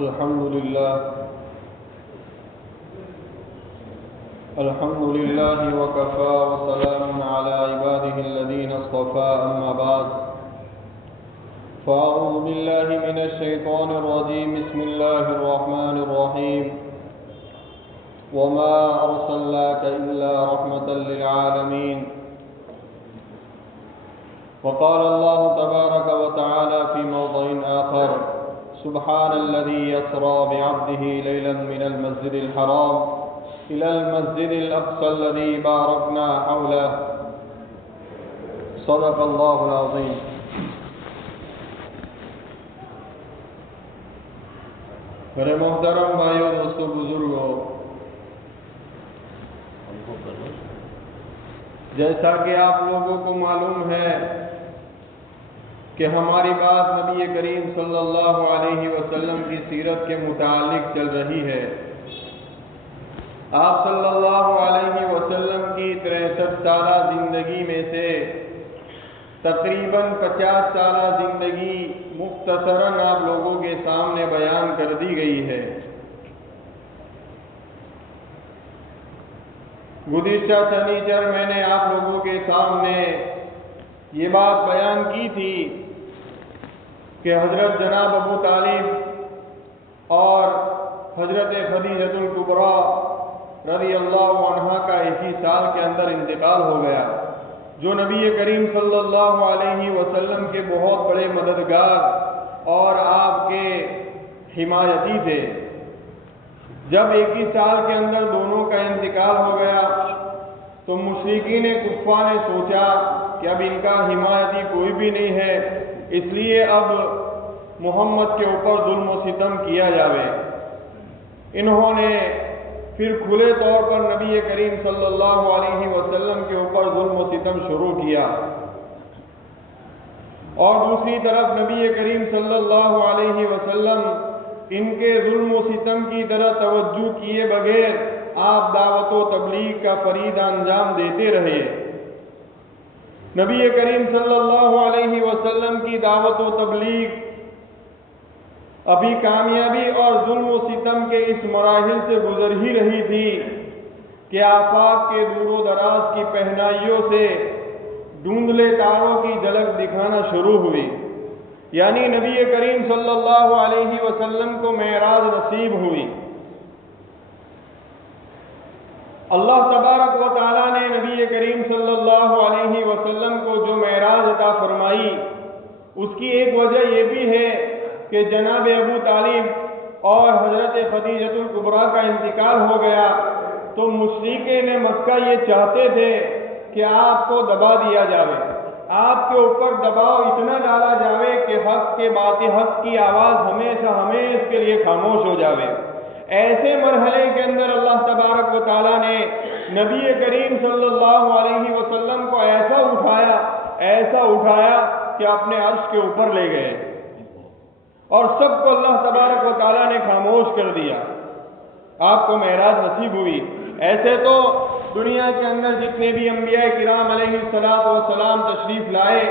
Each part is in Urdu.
الحمد لله وكفى وسلام على عباده الذين اصطفى أما بعد فأعوذ بالله من الشيطان الرجيم بسم الله الرحمن الرحيم وما أرسلناك إلا رحمة للعالمين وقال الله تبارك وتعالى في موضع آخر سبحان الذي يسرى بعبده ليلا من المسجد الحرام إلى المسجد الأقصى الذي باركنا حوله صدق الله العظيم. میرے محترم بھائیوں دوستوں بزرگوں، جیسا کہ آپ لوگوں کو معلوم ہے کہ ہماری بات نبی کریم صلی اللہ علیہ وسلم کی سیرت کے متعلق چل رہی ہے. آپ صلی اللہ علیہ وسلم کی 63 سالہ زندگی میں سے تقریباً 50 سالہ زندگی مختصراً آپ لوگوں کے سامنے بیان کر دی گئی ہے. گزشتہ شنیچر میں نے آپ لوگوں کے سامنے یہ بات بیان کی تھی کہ حضرت جناب ابو طالب اور حضرت خدیجہ الکبریٰ رضی اللہ عنہا کا اسی سال کے اندر انتقال ہو گیا، جو نبی کریم صلی اللہ علیہ وسلم کے بہت بڑے مددگار اور آپ کے حمایتی تھے. جب ایک ہی سال کے اندر دونوں کا انتقال ہو گیا تو مشرکین کفار نے سوچا کہ اب ان کا حمایتی کوئی بھی نہیں ہے، اس لیے اب محمد کے اوپر ظلم و ستم کیا جاوے. انہوں نے پھر کھلے طور پر نبی کریم صلی اللہ علیہ وسلم کے اوپر ظلم و ستم شروع کیا، اور دوسری طرف نبی کریم صلی اللہ علیہ وسلم ان کے ظلم و ستم کی طرح توجہ کیے بغیر آپ دعوت و تبلیغ کا فریضہ انجام دیتے رہے. نبی کریم صلی اللہ علیہ وسلم کی دعوت و تبلیغ ابھی کامیابی اور ظلم و ستم کے اس مراحل سے گزر ہی رہی تھی کہ آفاق کے دور و دراز کی پہنائیوں سے دھندلے تاروں کی جھلک دکھانا شروع ہوئی. یعنی نبی کریم صلی اللہ علیہ وسلم کو معراج نصیب ہوئی. اللہ تبارک و تعالیٰ نے نبی کریم صلی اللہ علیہ وسلم کو جو معراج عطا فرمائی، اس کی ایک وجہ یہ بھی ہے کہ جناب ابو طالب اور حضرت خدیجہ الکبریٰ کا انتقال ہو گیا تو مشرکین مکہ یہ چاہتے تھے کہ آپ کو دبا دیا جاوے، آپ کے اوپر دباؤ اتنا ڈالا جاوے کہ حق کے باطل حق کی آواز ہمیشہ ہمیشہ کے لیے خاموش ہو جاوے. ایسے مرحلے کے اندر اللہ تبارک و تعالیٰ نے نبی کریم صلی اللہ علیہ وسلم کو ایسا اٹھایا کہ اپنے عرش کے اوپر لے گئے اور سب کو اللہ تبارک و تعالیٰ نے خاموش کر دیا. آپ کو معراج نصیب ہوئی. ایسے تو دنیا کے اندر جتنے بھی انبیاء کرام علیہ السلام تشریف لائے،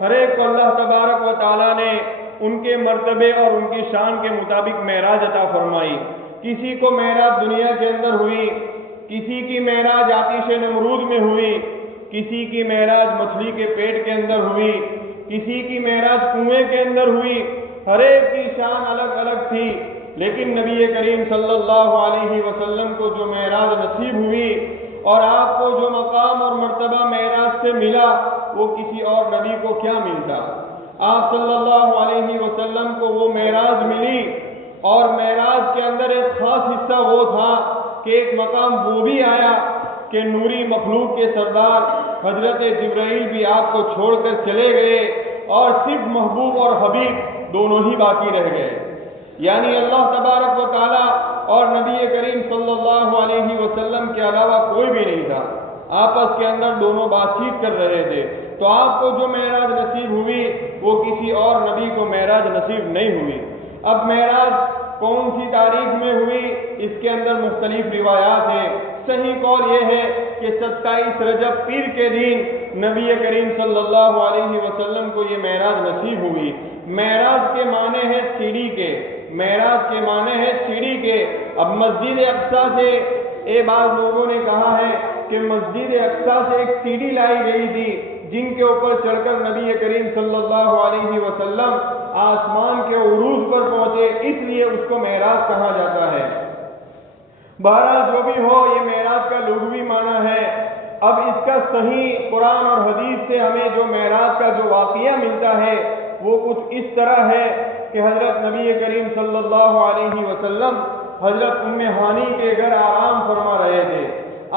ہر ایک کو اللہ تبارک و تعالیٰ نے ان کے مرتبے اور ان کی شان کے مطابق معراج عطا فرمائی. کسی کو معراج دنیا کے اندر ہوئی، کسی کی معراج آتش نمرود میں ہوئی، کسی کی معراج مچھلی کے پیٹ کے اندر ہوئی، کسی کی معراج کنویں کے اندر ہوئی. ہر ایک کی شان الگ الگ تھی، لیکن نبی کریم صلی اللہ علیہ وسلم کو جو معراج نصیب ہوئی اور آپ کو جو مقام اور مرتبہ معراج سے ملا وہ کسی اور نبی کو کیا ملتا. آپ صلی اللہ علیہ وسلم کو وہ معراج ملی، اور معراج کے اندر ایک خاص حصہ وہ تھا کہ ایک مقام وہ بھی آیا کہ نوری مخلوق کے سردار حضرت جبرائیل بھی آپ کو چھوڑ کر چلے گئے اور صرف محبوب اور حبیب دونوں ہی باقی رہ گئے. یعنی اللہ تبارک و تعالیٰ اور نبی کریم صلی اللہ علیہ وسلم کے علاوہ کوئی بھی نہیں تھا. آپس کے اندر دونوں بات چیت کر رہے تھے. تو آپ کو جو معراج نصیب ہوئی وہ کسی اور نبی کو معراج نصیب نہیں ہوئی. اب معراج کون سی تاریخ میں ہوئی اس کے اندر مختلف روایات ہیں. صحیح قول یہ ہے کہ 27 رجب پیر کے دن نبی کریم صلی اللہ علیہ وسلم کو یہ معراج نصیب ہوئی. معراج کے معنی ہے سیڑھی کے، معراج کے معنی ہے سیڑھی کے۔ اب مسجد اقصی سے بعض لوگوں نے کہا ہے کہ مسجد اقصی سے ایک سیڑھی لائی گئی تھی جن کے اوپر چڑھ کر نبی کریم صلی اللہ علیہ وسلم آسمان کے عروج پر پہنچے، اس لیے اس کو معراج کہا جاتا ہے۔ بہرحال جو بھی ہو، یہ معراج کا لغوی معنی ہے۔ اب اس کا صحیح قرآن اور حدیث سے ہمیں جو معراج کا جو واقعہ ملتا ہے وہ کچھ اس طرح ہے کہ حضرت نبی کریم صلی اللہ علیہ وسلم حضرت ام ہانی کے گھر آرام فرما رہے تھے۔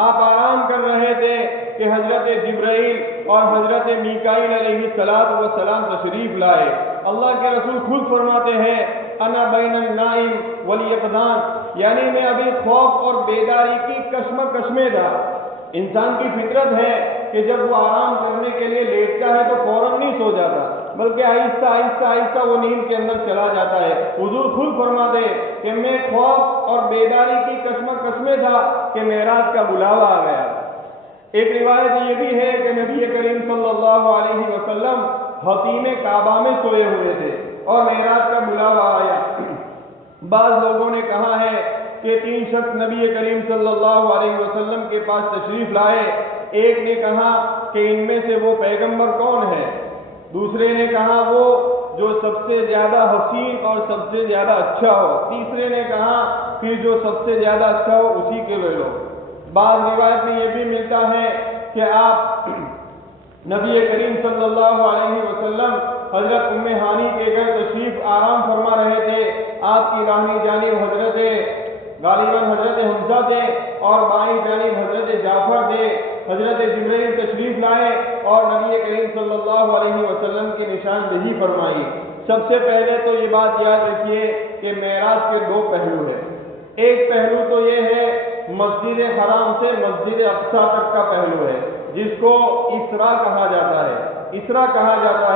آپ آرام کر رہے تھے کہ حضرت جبرائیل اور حضرت میکائیل علیہ السلام تشریف لائے۔ اللہ کے رسول خود فرماتے ہیں انا بین النائم والیقظان، یعنی میں ابھی خوف اور بیداری کی کشمکش میں تھا۔ انسان کی فطرت ہے کہ جب وہ آرام کرنے کے لیے لیٹتا ہے تو فوراً نہیں سو جاتا، بلکہ آہستہ آہستہ آہستہ وہ نیند کے اندر چلا جاتا ہے۔ حضور خود فرماتے کہ میں خوف اور بیداری کی کشمکش میں تھا کہ معراج کا بلاوا آ گیا۔ ایک روایت یہ بھی ہے کہ نبی کریم صلی اللہ علیہ وسلم حطیم کعبہ میں سوئے ہوئے تھے اور معراج کا بلاوا آیا۔ بعض لوگوں نے کہا ہے کہ 3 شخص نبی کریم صلی اللہ علیہ وسلم کے پاس تشریف لائے۔ ایک نے کہا کہ ان میں سے وہ پیغمبر کون ہے، دوسرے نے کہا وہ جو سب سے زیادہ حسین اور سب سے زیادہ اچھا ہو، تیسرے نے کہا پھر جو سب سے زیادہ اچھا ہو اسی کے لے لو۔ بعض روایت میں یہ بھی ملتا ہے کہ آپ نبی کریم صلی اللہ علیہ وسلم حضرت ام ہانی کے گھر تشریف آرام فرما رہے تھے۔ آپ کی داہنی جانب غالباً حضرت حمزہ تھے اور بائیں جانب حضرت جعفر تھے۔ حضرت جبرائیل تشریف لائے اور نبی کریم صلی اللہ علیہ وسلم کی نشاندہی فرمائی۔ سب سے پہلے تو یہ بات یاد رکھیے کہ معراج کے 2 پہلو ہیں۔ ایک پہلو تو یہ ہے مسجد حرام سے مسجد اقصی تک کا پہلو ہے، جس کو اسراء کہا جاتا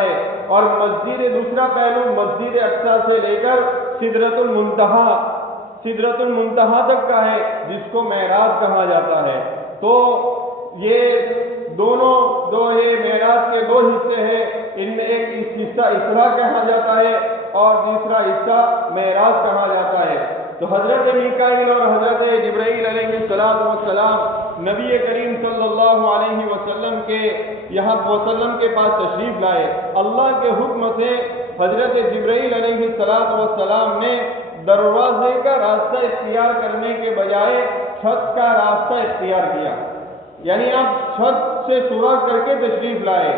ہے، اور دوسرا پہلو مسجد اقصی سے لے کر سدرۃ المنتہا تک کا ہے، جس کو معراج کہا جاتا ہے۔ تو یہ یہ معراج کے 2 حصے ہیں، ان میں ایک حصہ اسراء کہا جاتا ہے اور دوسرا حصہ معراج کہا جاتا ہے۔ تو حضرت میکائیل اور حضرت جبرائیل علیہ السلام نبی کریم صلی اللہ علیہ وسلم کے پاس تشریف لائے۔ اللہ کے حکم سے حضرت جبرائیل علیہ السلام نے دروازے کا راستہ اختیار کرنے کے بجائے چھت کا راستہ اختیار کیا، یعنی آپ چھت سے سوراخ کر کے تشریف لائے۔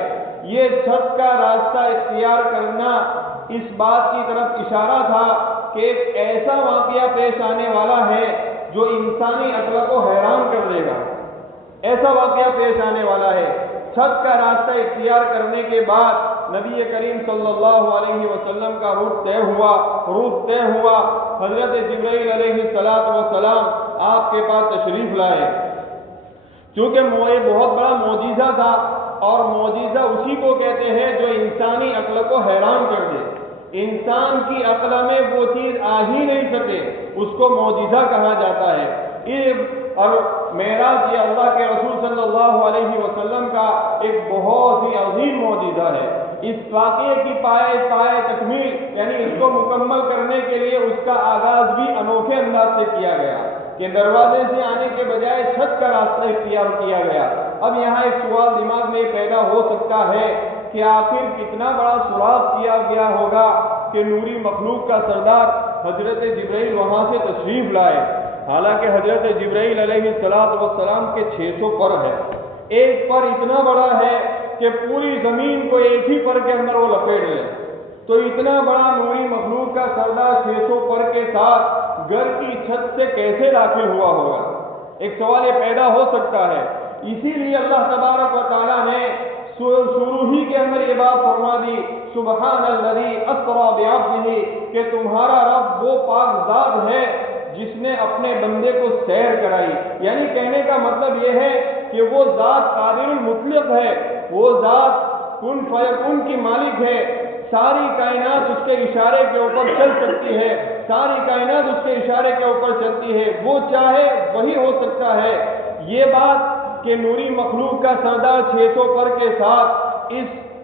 یہ چھت کا راستہ اختیار کرنا اس بات کی طرف اشارہ تھا کہ ایک ایسا واقعہ پیش آنے والا ہے جو انسانی عقل کو حیران کر دے گا۔ ایسا واقعہ پیش آنے والا ہے۔ چھت کا راستہ اختیار کرنے کے بعد نبی کریم صلی اللہ علیہ وسلم کا روٹ طے ہوا۔ حضرت جبرائیل علیہ السلام آپ کے پاس تشریف لائے۔ چونکہ یہ بہت بڑا معجزہ تھا، اور معجزہ اسی کو کہتے ہیں جو انسانی عقل کو حیران کر دے۔ انسان کی عقل میں وہ چیز آ ہی نہیں سکے، اس کو معجزہ کہا جاتا ہے۔ اور معراج یہ اللہ کے رسول صلی اللہ علیہ وسلم کا ایک بہت ہی عظیم معجزہ ہے۔ اس واقعے کی پائے تکمیل، یعنی اس کو مکمل کرنے کے لیے اس کا آغاز بھی انوکھے انداز سے کیا گیا کہ دروازے سے آنے کے بجائے چھت کا راستہ اختیار کیا گیا۔ اب یہاں ایک سوال دماغ میں پیدا ہو سکتا ہے کہ آخر کتنا بڑا سوراخ کیا گیا ہوگا کہ نوری مخلوق کا سردار حضرت جبرائیل وہاں سے تشریف لائے۔ حالانکہ حضرت جبرائیل علیہ السلام کے 600 پر ہے، ایک پر اتنا بڑا ہے کہ پوری زمین کو ایک ہی پر کے اندر وہ لپیٹ لے، تو اتنا بڑا نوری مخلوق کا سردار 600 پر کے ساتھ گھر کی چھت سے کیسے داخل ہوا ہوگا؟ ایک سوال یہ پیدا ہو سکتا ہے۔ اسی لیے اللہ تبارک و تعالیٰ نے شروع ہی کے اندر یہ بات فرما دی، سبحان الذی اسری بعبدہ، کہ تمہارا رب وہ پاک ذات ہے جس نے اپنے بندے کو سیر کرائی۔ یعنی کہنے کا مطلب یہ ہے کہ وہ ذات قادر المطلق ہے، وہ ذات کن فیکون کی مالک ہے۔ ساری کائنات اس کے اشارے کے اوپر چل سکتی ہے، ساری کائنات اس کے اشارے کے اوپر چلتی ہے، وہ چاہے وہی ہو سکتا ہے۔ یہ بات کہ نوری مخلوق کا سردار 600 پر کے ساتھ اس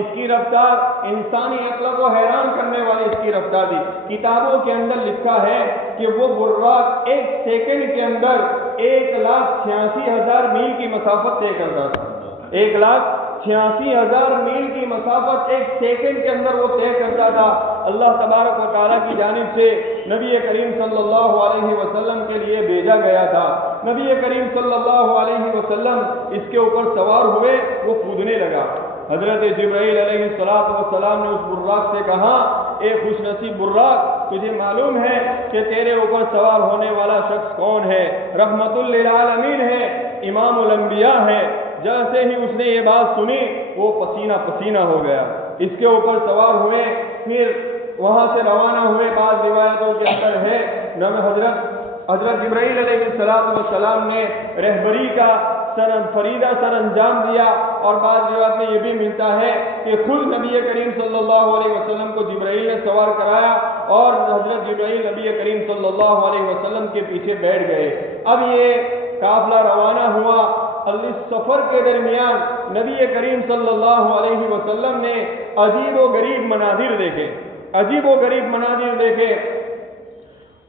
اس کی رفتار انسانی عقل کو حیران کرنے والی اس کی رفتار تھی۔ کتابوں کے اندر لکھا ہے کہ وہ براق ایک سیکنڈ کے اندر 1,86,000 میل کی مسافت طے کرتا تھا۔ 1,86,000 میل کی مسافت ایک سیکنڈ کے اندر وہ طے کرتا تھا۔ اللہ تبارک و تعالیٰ کی جانب سے نبی کریم صلی اللہ علیہ وسلم کے لیے بھیجا گیا تھا۔ نبی کریم صلی اللہ علیہ وسلم اس کے اوپر سوار ہوئے، وہ کودنے لگا۔ حضرت جبرائیل علیہ السلام نے اس براق سے کہا، اے خوش نصیب براق، تجھے معلوم ہے کہ تیرے اوپر سوار ہونے والا شخص کون ہے؟ رحمت للعالمین ہے، امام الانبیاء ہے۔ جیسے ہی اس نے یہ بات سنی وہ پسینہ پسینہ ہو گیا۔ اس کے اوپر سوار ہوئے، پھر وہاں سے روانہ ہوئے۔ بعض روایتوں کے اندر ہے حضرت جبرائیل علیہ السلام نے رہبری کا فریدہ سر انجام دیا، اور بعض روایت میں یہ بھی ملتا ہے کہ خود نبی کریم صلی اللہ علیہ وسلم کو جبرائیل نے سوار کرایا اور حضرت جبرائیل نبی کریم صلی اللہ علیہ وسلم کے پیچھے بیٹھ گئے۔ اب یہ قافلہ روانہ ہوا۔ اس سفر کے درمیان نبی کریم صلی اللہ علیہ وسلم نے عجیب و غریب مناظر دیکھے۔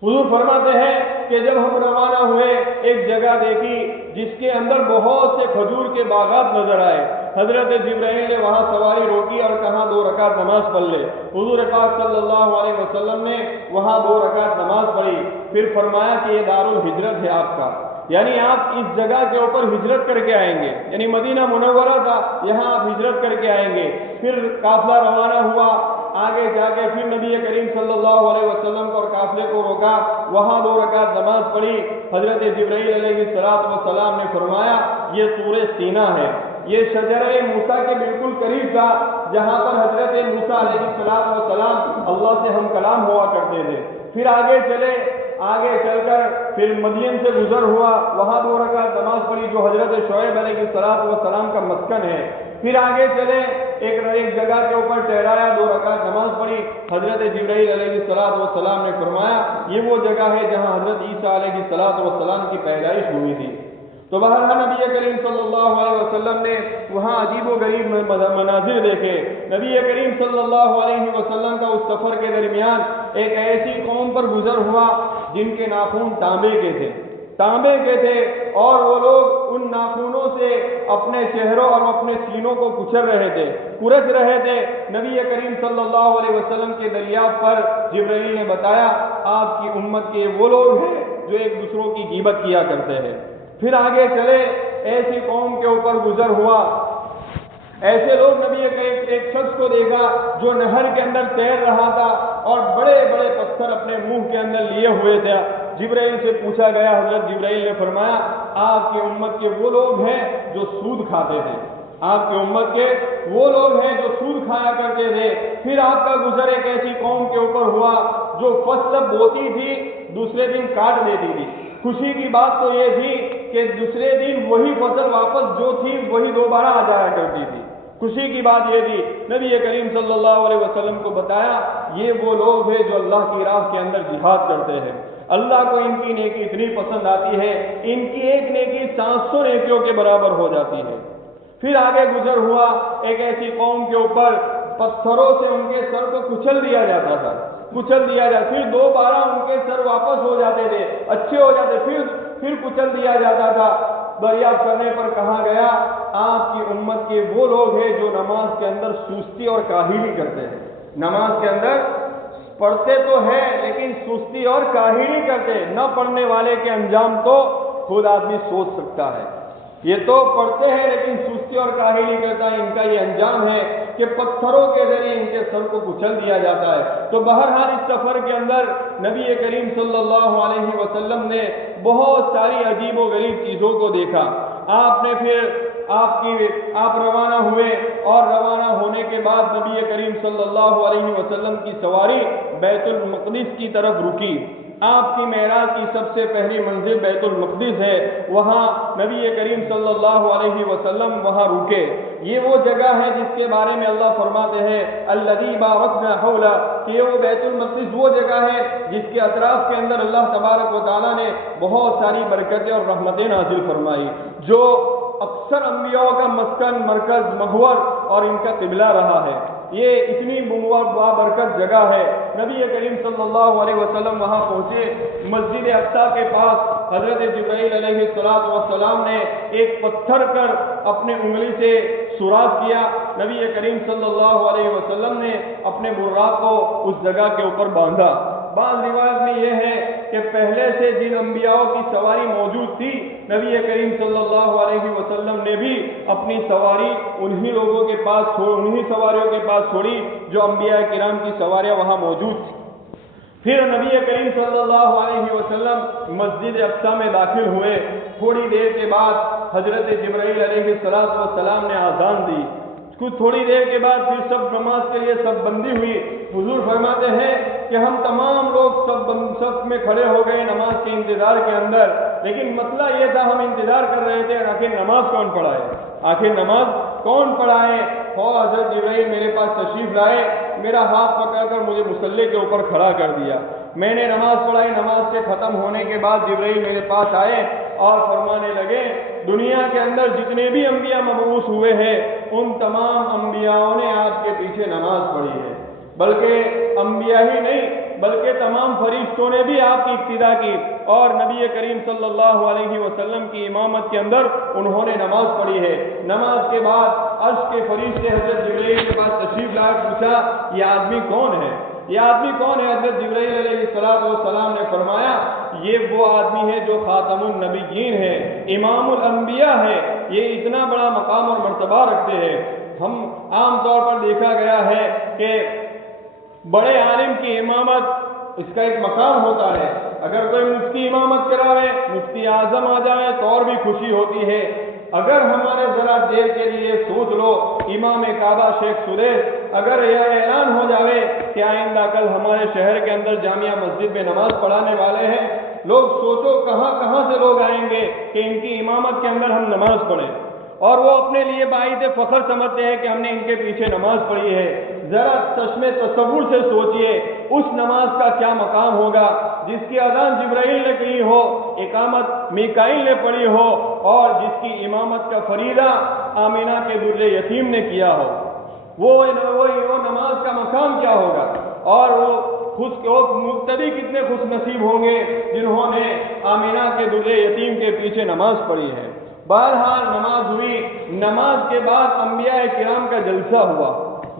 حضور فرماتے ہیں کہ جب ہم روانہ ہوئے ایک جگہ دیکھی جس کے اندر بہت سے کھجور کے باغات نظر آئے۔ حضرت جبرائیل نے وہاں سواری روکی اور کہا 2 رکعت نماز پڑھ لے۔ حضور پاک صلی اللہ علیہ وسلم نے وہاں 2 رکعت نماز پڑھی، پھر فرمایا کہ یہ دارالہجرت ہے آپ کا، یعنی آپ اس جگہ کے اوپر ہجرت کر کے آئیں گے، یعنی مدینہ منورہ تھا، یہاں آپ ہجرت کر کے آئیں گے۔ پھر قافلہ روانہ ہوا، آگے جا کے پھر نبی کریم صلی اللہ علیہ وسلم کو اور قافلے کو روکا، وہاں 2 رکعت نماز پڑھی۔ حضرت جبرائیل علیہ السلام نے فرمایا یہ طور سینا ہے، یہ شجرہ موسیٰ کے بالکل قریب تھا جہاں پر حضرت موسیٰ علیہ السلام اللہ سے ہم کلام ہوا کرتے تھے۔ پھر آگے چل کر پھر مدین سے گزر ہوا، وہاں 2 رکعت نماز پڑھی جو حضرت شعیب علیہ السلام کا مسکن ہے۔ پھر آگے چلے ایک جگہ کے اوپر ٹھہرایا، 2 رکعت نماز پڑھی۔ حضرت جبرائیل علیہ السلام نے فرمایا یہ وہ جگہ ہے جہاں حضرت عیسیٰ علیہ السلام کی پیدائش ہوئی تھی۔ تو بہرحال نبی کریم صلی اللہ علیہ وسلم نے وہاں عجیب و غریب مناظر دیکھے۔ نبی کریم صلی اللہ علیہ وسلم کا اس سفر کے درمیان ایک ایسی قوم پر گزر ہوا جن کے ناخن تانبے کے تھے اور وہ لوگ ان ناخنوں سے اپنے چہروں اور اپنے سینوں کو کچل رہے تھے۔ نبی کریم صلی اللہ علیہ وسلم کے دریافت پر جبرائیل نے بتایا آپ کی امت کے وہ لوگ ہیں جو ایک دوسروں کی غیبت کیا کرتے ہیں۔ پھر آگے چلے، ایسی قوم کے اوپر گزر ہوا، ایسے لوگ نبی ایک شخص کو دیکھا جو نہر کے اندر تیر رہا تھا اور بڑے بڑے پتھر اپنے منہ کے اندر لیے ہوئے تھے۔ جبرائیل سے پوچھا گیا، حضرت جبرائیل نے فرمایا آپ کی امت کے وہ لوگ ہیں جو سود کھاتے تھے، آپ کی امت کے وہ لوگ ہیں جو سود کھایا کرتے تھے۔ پھر آپ کا گزر ایک ایسی قوم کے اوپر ہوا جو فصل بوتی تھی دوسرے دن کاٹ دیتی تھی۔ خوشی کی بات تو یہ تھی کہ دوسرے دن وہی فصل واپس جو تھی وہی دوبارہ آ جایا کرتی تھی۔ خوشی کی بات یہ تھی۔ نبی کریم صلی اللہ علیہ وسلم کو بتایا یہ وہ لوگ ہیں جو اللہ کی راہ کے اندر جہاد کرتے ہیں، اللہ کو ان کی نیکی اتنی پسند آتی ہے، ان کی ایک نیکی 700 نیکیوں کے برابر ہو جاتی ہے۔ پھر آگے گزر ہوا ایک ایسی قوم کے اوپر پتھروں سے ان کے سر کو کچل دیا جاتا، پھر دوبارہ ان کے سر واپس ہو جاتے تھے، اچھے ہو جاتے، پھر کچل دیا جاتا تھا۔ دریافت کرنے پر کہا گیا آپ کی امت کے وہ لوگ ہیں جو نماز کے اندر سستی اور کاہلی کرتے ہیں، نماز کے اندر پڑھتے تو ہے لیکن سستی اور کاہلی کرتے ہیں۔ نہ پڑھنے والے کے انجام تو خود آدمی سوچ سکتا ہے، یہ تو پڑھتے ہیں لیکن سستی اور کاہلی کرتا ہے، ان کا یہ انجام ہے کہ پتھروں کے ذریعے ان کے سر کو کچل دیا جاتا ہے۔ تو بہرحال اس سفر کے اندر نبی کریم صلی اللہ علیہ وسلم نے بہت ساری عجیب و غریب چیزوں کو دیکھا۔ آپ نے پھر آپ روانہ ہوئے اور روانہ ہونے کے بعد نبی کریم صلی اللہ علیہ وسلم کی سواری بیت المقدس کی طرف رکی۔ آپ کی معراج کی سب سے پہلی منزل بیت المقدس ہے، وہاں نبی کریم صلی اللہ علیہ وسلم وہاں رکے۔ یہ وہ جگہ ہے جس کے بارے میں اللہ فرماتے ہیں الذی بارکنا حولہ، کہ وہ بیت المقدس وہ جگہ ہے جس کے اطراف کے اندر اللہ تبارک و تعالیٰ نے بہت ساری برکتیں اور رحمتیں نازل فرمائی۔ جو اکثر انبیاء کا مسکن، مرکز، محور اور ان کا قبلہ رہا ہے۔ یہ اتنی بابرکت جگہ ہے۔ نبی کریم صلی اللہ علیہ وسلم وہاں پہنچے، مسجد اقصی کے پاس حضرت جبرائیل علیہ السلام نے ایک پتھر کر اپنے انگلی سے سوراخ کیا۔ نبی کریم صلی اللہ علیہ وسلم نے اپنے براق کو اس جگہ کے اوپر باندھا۔ بعض روایت میں یہ ہے کہ پہلے سے جن انبیاء کی سواری موجود تھی، نبی کریم صلی اللہ علیہ وسلم نے بھی اپنی سواری انہی لوگوں کے پاس انہی سواریوں کے پاس چھوڑی جو انبیاء کرام کی سواریاں وہاں موجود تھی۔ پھر نبی کریم صلی اللہ علیہ وسلم مسجد اقصی میں داخل ہوئے۔ تھوڑی دیر کے بعد حضرت جبرائیل علیہ السلام نے اذان دی۔ کچھ تھوڑی دیر کے بعد پھر سب نماز کے لیے سب بندی ہوئی۔ حضور فرماتے ہیں کہ ہم تمام لوگ سب میں کھڑے ہو گئے نماز کے انتظار کے اندر، لیکن مسئلہ یہ تھا ہم انتظار کر رہے تھے آخر نماز کون پڑھائے، آخر نماز کون پڑھائے۔ اور حضرت جبرائیل میرے پاس تشریف لائے، میرا ہاتھ پکڑ کر مجھے مصلی کے اوپر کھڑا کر دیا۔ میں نے نماز پڑھائی۔ نماز کے ختم ہونے کے بعد جبرائیل میرے پاس آئے اور فرمانے لگے، دنیا کے اندر جتنے بھی انبیاء مبعوث ہوئے ہیں ان تمام انبیاءوں نے آپ کے پیچھے نماز پڑھی ہے، بلکہ انبیاء ہی نہیں بلکہ تمام فرشتوں نے بھی آپ کی اقتدا کی، اور نبی کریم صلی اللہ علیہ وسلم کی امامت کے اندر انہوں نے نماز پڑھی ہے۔ نماز کے بعد عرش کے فرشتے حضرت جبرائیل کے پاس تشریف لائے، پوچھا یہ آدمی کون ہے، یہ آدمی کون ہے؟ حضرت جبرائیل علیہ السلام نے فرمایا یہ وہ آدمی ہے جو خاتم النبیین ہے، امام الانبیاء ہے، یہ اتنا بڑا مقام اور مرتبہ رکھتے ہیں۔ ہم عام طور پر دیکھا گیا ہے کہ بڑے عالم کی امامت اس کا ایک مقام ہوتا ہے، اگر کوئی مفتی امامت کراوے، مفتی اعظم آ جائے تو اور بھی خوشی ہوتی ہے۔ اگر ہمارے ذرا دیر کے لیے سوچ لو، امام کعبہ شیخ سدیس اگر یہ اعلان ہو جاوے کہ آئندہ کل ہمارے شہر کے اندر جامعہ مسجد میں نماز پڑھانے والے ہیں، لوگ سوچو کہاں کہاں سے لوگ آئیں گے کہ ان کی امامت کے اندر ہم نماز پڑھیں، اور وہ اپنے لیے باعث فخر سمجھتے ہیں کہ ہم نے ان کے پیچھے نماز پڑھی ہے۔ ذرا چشم تصور سے سوچئے اس نماز کا کیا مقام ہوگا جس کی اذان جبرائیل نے کی ہو، اقامت میکائیل نے پڑھی ہو، اور جس کی امامت کا فریضہ آمینہ کے در یتیم نے کیا ہو۔ وہ نماز کا مقام کیا ہوگا، اور وہ مقتدی کتنے خوش نصیب ہوں گے جنہوں نے آمینہ کے در یتیم کے پیچھے نماز پڑھی ہے۔ بہرحال نماز ہوئی۔ نماز کے بعد انبیاء کرام کا جلسہ ہوا،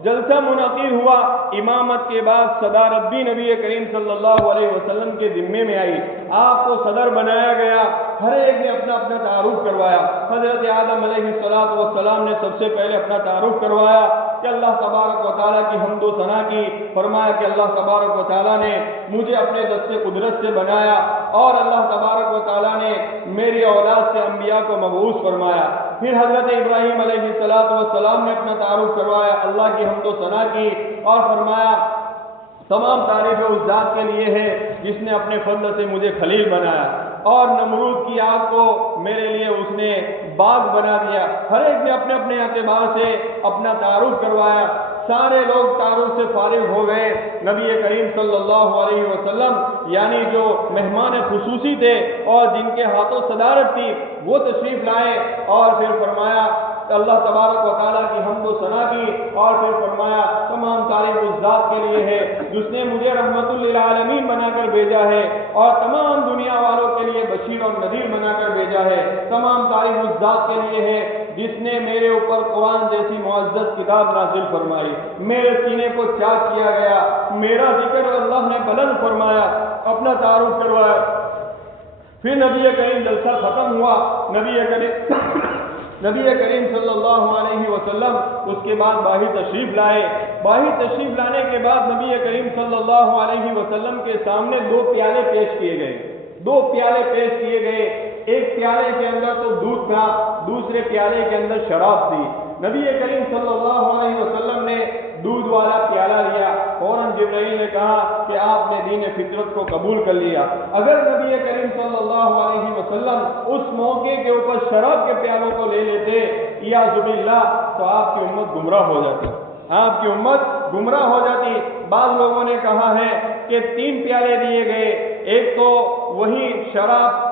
جلسہ منعقد ہوا۔ امامت کے بعد صدارت بھی نبی کریم صلی اللہ علیہ وسلم کے ذمے میں آئی، آپ کو صدر بنایا گیا۔ ہر ایک نے اپنا اپنا تعارف کروایا۔ حضرت آدم علیہ السلام نے سب سے پہلے اپنا تعارف کروایا کہ اللہ تبارک و تعالیٰ کی حمد و ثنا کی، فرمایا کہ اللہ تبارک و تعالیٰ نے مجھے اپنے دست قدرت سے بنایا، اور اللہ تبارک و تعالیٰ نے میری اولاد سے انبیاء کو مبعوث فرمایا۔ پھر حضرت ابراہیم علیہ السلام نے اپنا تعارف کروایا، اللہ کی حمد و ثنا کی، اور فرمایا تمام تعریف اس ذات کے لیے ہے جس نے اپنے فضل سے مجھے خلیل بنایا، اور نمرود کی آگ کو میرے لیے اس نے باغ بنا دیا۔ ہر ایک نے اپنے اپنے اعتبار سے اپنا تعارف کروایا۔ سارے لوگ تعارف سے فارغ ہو گئے۔ نبی کریم صلی اللہ علیہ وسلم یعنی جو مہمان خصوصی تھے اور جن کے ہاتھوں صدارت تھی، وہ تشریف لائے، اور پھر فرمایا اللہ تبارک و تعالیٰ کی حمد و ثنا کی، اور پھر فرمایا تمام تعریف اس ذات کے لیے ہے جس نے مجھے رحمت للعالمین بنا کر بھیجا ہے، اور تمام دنیا والوں کے لیے بشیر اور نذیر بنا کر بھیجا ہے۔ تمام تعریف اس ذات کے لیے ہے جس نے میرے اوپر قرآن جیسی معزز کتاب نازل فرمائی، میرے سینے کو چاک کیا گیا، میرا ذکر اللہ نے بلند فرمایا، اپنا تعارف کروایا۔ پھر نبی کریم جلسہ ختم ہوا۔ نبی کریم صلی اللہ علیہ وسلم اس کے بعد باہر تشریف لائے۔ باہر تشریف لانے کے بعد نبی کریم صلی اللہ علیہ وسلم کے سامنے دو پیالے پیش کیے گئے، دو پیالے پیش کیے گئے۔ ایک پیالے کے اندر تو دودھ تھا، دوسرے پیالے کے اندر شراب تھی۔ نبی کریم صلی اللہ علیہ وسلم نے دودھ والا پیالہ لیا، فوراً جبرائیل نے کہا کہ آپ نے دین فطرت کو قبول کر لیا۔ اگر نبی کریم صلی اللہ علیہ وسلم اس موقع کے اوپر شراب کے پیالوں کو لے لیتے اعوذ باللہ تو آپ کی امت گمراہ ہو جاتی، آپ کی امت گمراہ ہو جاتی۔ بعض لوگوں نے کہا ہے کہ 3 پیالے دیے گئے، ایک تو وہی شراب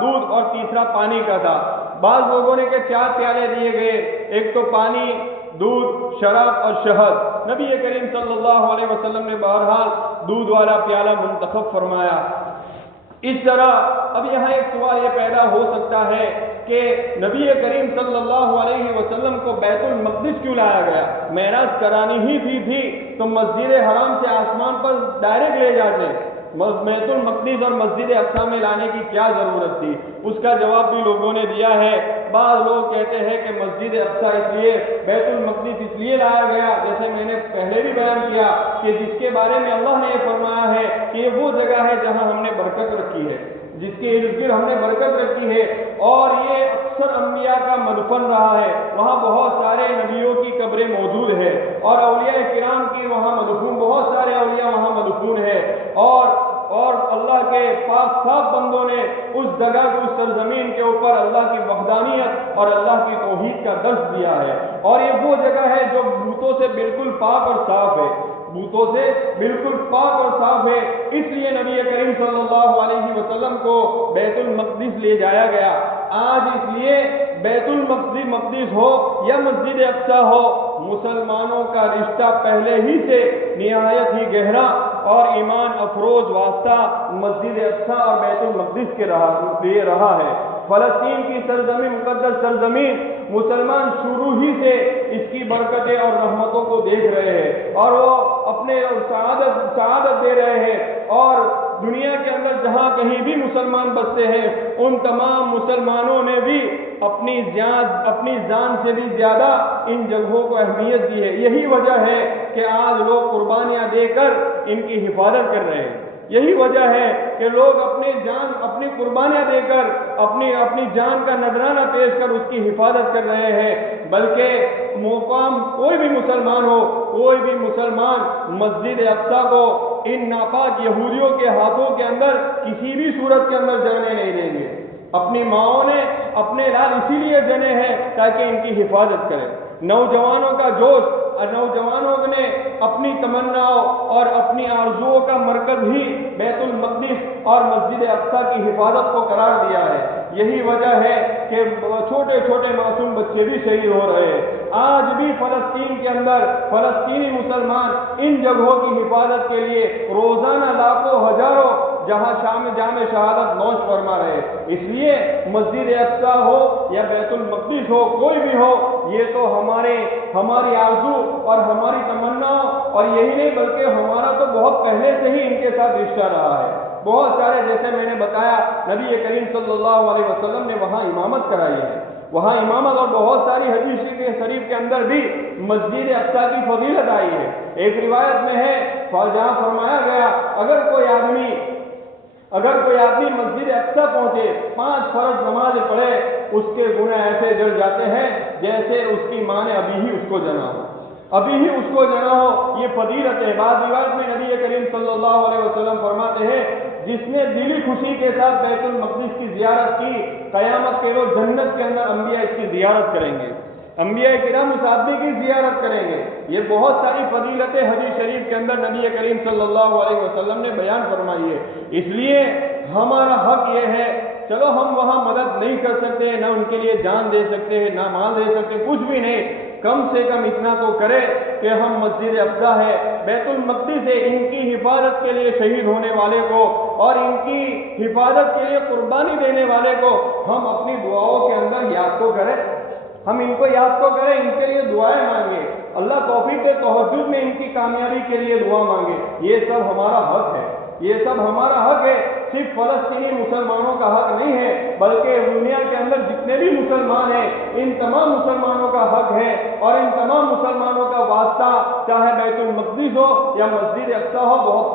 دودھ اور تیسرا پانی کا تھا۔ بعض لوگوں نے کہ 4 پیالے دیے گئے، ایک تو پانی دودھ، شراب اور شہد۔ نبی کریم صلی اللہ علیہ وسلم نے بہرحال دودھ والا پیالہ منتخب فرمایا۔ اس طرح اب یہاں ایک سوال یہ پیدا ہو سکتا ہے کہ نبی کریم صلی اللہ علیہ وسلم کو بیت المقدس کیوں لایا گیا؟ معراج کرانی ہی تھی تو مسجد حرام سے آسمان پر ڈائریکٹ لے جاتے، بیت المقدس اور مسجد اقصی میں لانے کی کیا ضرورت تھی؟ اس کا جواب بھی لوگوں نے دیا ہے۔ بعض لوگ کہتے ہیں کہ مسجد اقصی اس لیے، بیت المقدس اس لیے لایا گیا، جیسے میں نے پہلے بھی بیان کیا کہ جس کے بارے میں اللہ نے یہ فرمایا ہے کہ یہ وہ جگہ ہے جہاں ہم نے برکت رکھی ہے، جس کے ارد گرد ہم نے برکت رکھی ہے، اور یہ اکثر انبیاء کا مدفن رہا ہے، وہاں بہت سارے نبیوں کی قبریں موجود ہے، اور اولیاء کرام کی وہاں مدفون، بہت سارے اولیاء وہاں مدفون ہے، اور اللہ کے پاک صاف بندوں نے اس جگہ کو، اس سرزمین کے اوپر اللہ کی وحدانیت اور اللہ کی توحید کا درس دیا ہے، اور یہ وہ جگہ ہے جو بتوں سے بالکل پاک اور صاف ہے، بتوں سے بالکل پاک اور صاف ہے۔ اس لیے نبی کریم صلی اللہ علیہ وسلم کو بیت المقدس لے جایا گیا۔ آج اس لیے بیت المقدس ہو یا مسجد اقصی ہو، مسلمانوں کا رشتہ پہلے ہی سے نہایت ہی گہرا اور ایمان افروز واسطہ مسجد اقصی اور بیت المقدس کے لیے رہا ہے۔ فلسطین کی سرزمین، مقدس سرزمین، مسلمان شروع ہی سے اس کی برکتیں اور رحمتوں کو دیکھ رہے ہیں، اور وہ اپنے سعادت دے رہے ہیں، اور دنیا کے اندر جہاں کہیں بھی مسلمان بستے ہیں، ان تمام مسلمانوں نے بھی اپنی جان سے بھی زیادہ ان جگہوں کو اہمیت دی ہے۔ یہی وجہ ہے کہ آج لوگ قربانیاں دے کر ان کی حفاظت کر رہے ہیں۔ یہی وجہ ہے کہ لوگ اپنی قربانیاں دے کر اپنی جان کا نذرانہ پیش کر اس کی حفاظت کر رہے ہیں، بلکہ مقام کوئی بھی مسلمان ہو، کوئی بھی مسلمان مسجد اقصی کو ان ناپاک یہودیوں کے ہاتھوں کے اندر کسی بھی صورت کے اندر جانے نہیں دیں گے۔ اپنی ماؤں نے اپنے لال اسی لیے جنے ہیں تاکہ ان کی حفاظت کرے۔ نوجوانوں کا جوش، نوجوانوں نے اپنی تمناؤں اور اپنی آرزوؤں کا مرکز ہی بیت المقدس اور مسجد اقصی کی حفاظت کو قرار دیا ہے۔ یہی وجہ ہے کہ چھوٹے چھوٹے معصوم بچے بھی شہید ہو رہے ہیں۔ آج بھی فلسطین کے اندر فلسطینی مسلمان ان جگہوں کی حفاظت کے لیے روزانہ لاکھوں ہزاروں جہاں جامع شہادت نوش فرما رہے۔ اس لیے مسجد اقصی ہو یا بیت المقدس ہو، کوئی بھی ہو، یہ تو ہماری آرزو اور ہماری تمنا، اور یہی نہیں بلکہ ہمارا تو بہت پہلے سے ہی ان کے ساتھ رشتہ رہا ہے۔ بہت سارے، جیسے میں نے بتایا، نبی کریم صلی اللہ علیہ وسلم نے وہاں امامت کرائی ہے، وہاں امامت، اور بہت ساری حدیث شریف کے اندر بھی مسجد اقصی کی فضیلت آئی ہے۔ ایک روایت میں ہے جہاں فرمایا گیا اگر کوئی آدمی مسجد اقصی پہنچے، 5 فرض نماز پڑھے، اس کے گناہ ایسے جڑ جاتے ہیں جیسے اس کی ماں نے ابھی ہی اس کو جنا ہو۔ یہ فضیلت ہے۔ بعض روایت میں نبی کریم صلی اللہ علیہ وسلم فرماتے ہیں جس نے دلی خوشی کے ساتھ بیت المقدس کی زیارت کی، قیامت کے روز جنت کے اندر انبیاء اس کی زیارت کریں گے، انبیاء کرام اس آدمی کی زیارت کریں گے۔ یہ بہت ساری فضیلتیں حدیث شریف کے اندر نبی کریم صلی اللہ علیہ وسلم نے بیان فرمائی ہے۔ اس لیے ہمارا حق یہ ہے، چلو ہم وہاں مدد نہیں کر سکتے، نہ ان کے لیے جان دے سکتے ہیں، نہ مال دے سکتے، کچھ بھی نہیں، کم سے کم اتنا تو کرے کہ ہم مسجد اقصی ہے، بیت المقدس ہے، ان کی حفاظت کے لیے شہید ہونے والے کو اور ان کی حفاظت کے لیے قربانی دینے والے کو ہم اپنی دعاؤں کے اندر یاد تو کریں، ہم ان کو یاد تو کریں، ان کے لیے دعائیں مانگیں، اللہ توفیق دے، تہجد میں ان کی کامیابی کے لیے دعا مانگے۔ یہ سب ہمارا حق ہے، یہ سب ہمارا حق ہے، صرف فلسطینی مسلمانوں کا حق نہیں ہے، بلکہ دنیا کے اندر جتنے بھی مسلمان ہیں ان تمام مسلمانوں کا حق ہے، اور ان تمام مسلمانوں کا واسطہ چاہے بیت المقدس ہو یا مسجد اقصی ہو بہت